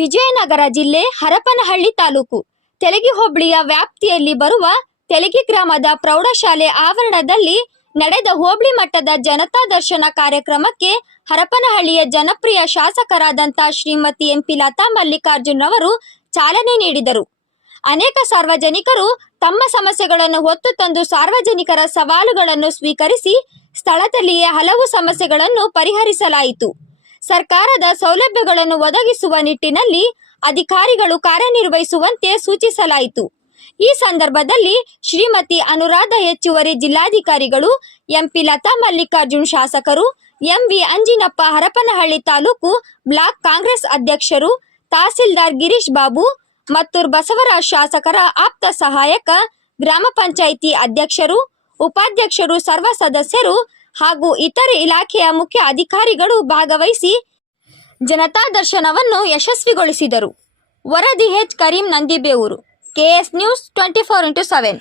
ವಿಜಯನಗರ ಜಿಲ್ಲೆ ಹರಪನಹಳ್ಳಿ ತಾಲೂಕು ತೆಲಗಿ ಹೋಬಳಿಯ ವ್ಯಾಪ್ತಿಯಲ್ಲಿ ಬರುವ ತೆಲಗಿ ಗ್ರಾಮದ ಪ್ರೌಢಶಾಲೆ ಆವರಣದಲ್ಲಿ ನಡೆದ ಹೋಬಳಿ ಮಟ್ಟದ ಜನತಾ ದರ್ಶನ ಕಾರ್ಯಕ್ರಮಕ್ಕೆ ಹರಪನಹಳ್ಳಿಯ ಜನಪ್ರಿಯ ಶಾಸಕರಾದಂಥ ಶ್ರೀಮತಿ ಎಂಪಿ ಲತಾ ಮಲ್ಲಿಕಾರ್ಜುನ್ ಅವರು ಚಾಲನೆ ನೀಡಿದರು. ಅನೇಕ ಸಾರ್ವಜನಿಕರು ತಮ್ಮ ಸಮಸ್ಯೆಗಳನ್ನು ಹೊತ್ತು ತಂದು ಸಾರ್ವಜನಿಕರ ಸವಾಲುಗಳನ್ನು ಸ್ವೀಕರಿಸಿ ಸ್ಥಳದಲ್ಲಿಯೇ ಹಲವು ಸಮಸ್ಯೆಗಳನ್ನು ಪರಿಹರಿಸಲಾಯಿತು. ಸರ್ಕಾರದ ಸೌಲಭ್ಯಗಳನ್ನು ಒದಗಿಸುವ ನಿಟ್ಟಿನಲ್ಲಿ ಅಧಿಕಾರಿಗಳು ಕಾರ್ಯನಿರ್ವಹಿಸುವಂತೆ ಸೂಚಿಸಲಾಯಿತು. ಈ ಸಂದರ್ಭದಲ್ಲಿ ಶ್ರೀಮತಿ ಅನುರಾಧ ಹೆಚ್ಚುವರಿ ಜಿಲ್ಲಾಧಿಕಾರಿಗಳು, ಎಂಪಿ ಲತಾ ಮಲ್ಲಿಕಾರ್ಜುನ್ ಶಾಸಕರು, ಎಂವಿ ಅಂಜಿನಪ್ಪ ಹರಪನಹಳ್ಳಿ ತಾಲೂಕು ಬ್ಲಾಕ್ ಕಾಂಗ್ರೆಸ್ ಅಧ್ಯಕ್ಷರು, ತಹಸೀಲ್ದಾರ್ ಗಿರೀಶ್ ಬಾಬು, ಮತ್ತೂರ್ ಬಸವರಾಜ್ ಶಾಸಕರ ಆಪ್ತ ಸಹಾಯಕ, ಗ್ರಾಮ ಪಂಚಾಯಿತಿ ಅಧ್ಯಕ್ಷರು, ಉಪಾಧ್ಯಕ್ಷರು, ಸರ್ವ ಸದಸ್ಯರು ಹಾಗೂ ಇತರೆ ಇಲಾಖೆಯ ಮುಖ್ಯ ಅಧಿಕಾರಿಗಳು ಭಾಗವಹಿಸಿ ಜನತಾ ದರ್ಶನವನ್ನು ಯಶಸ್ವಿಗೊಳಿಸಿದರು. ವರದಿ H Karim Nandibevur, KS news 24x7.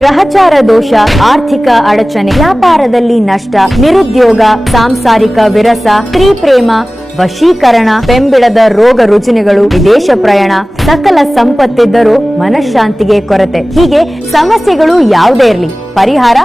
ಗ್ರಹಚಾರ ದೋಷ, ಆರ್ಥಿಕ ಅಡಚಣೆ, ವ್ಯಾಪಾರದಲ್ಲಿ ನಷ್ಟ, ನಿರುದ್ಯೋಗ, ಸಾಂಸಾರಿಕ ವಿರಸ, ಸ್ತ್ರೀ ಪ್ರೇಮ, ವಶೀಕರಣ, ಬೆಂಬಿಡದ ರೋಗ ರುಜಿನಗಳು, ವಿದೇಶ ಪ್ರಯಾಣ, ಸಕಲ ಸಂಪತ್ತಿದ್ದರೂ ಮನಃಶಾಂತಿಗೆ ಕೊರತೆ, ಹೀಗೆ ಸಮಸ್ಯೆಗಳು ಯಾವುದೇ ಇರಲಿ ಪರಿಹಾರ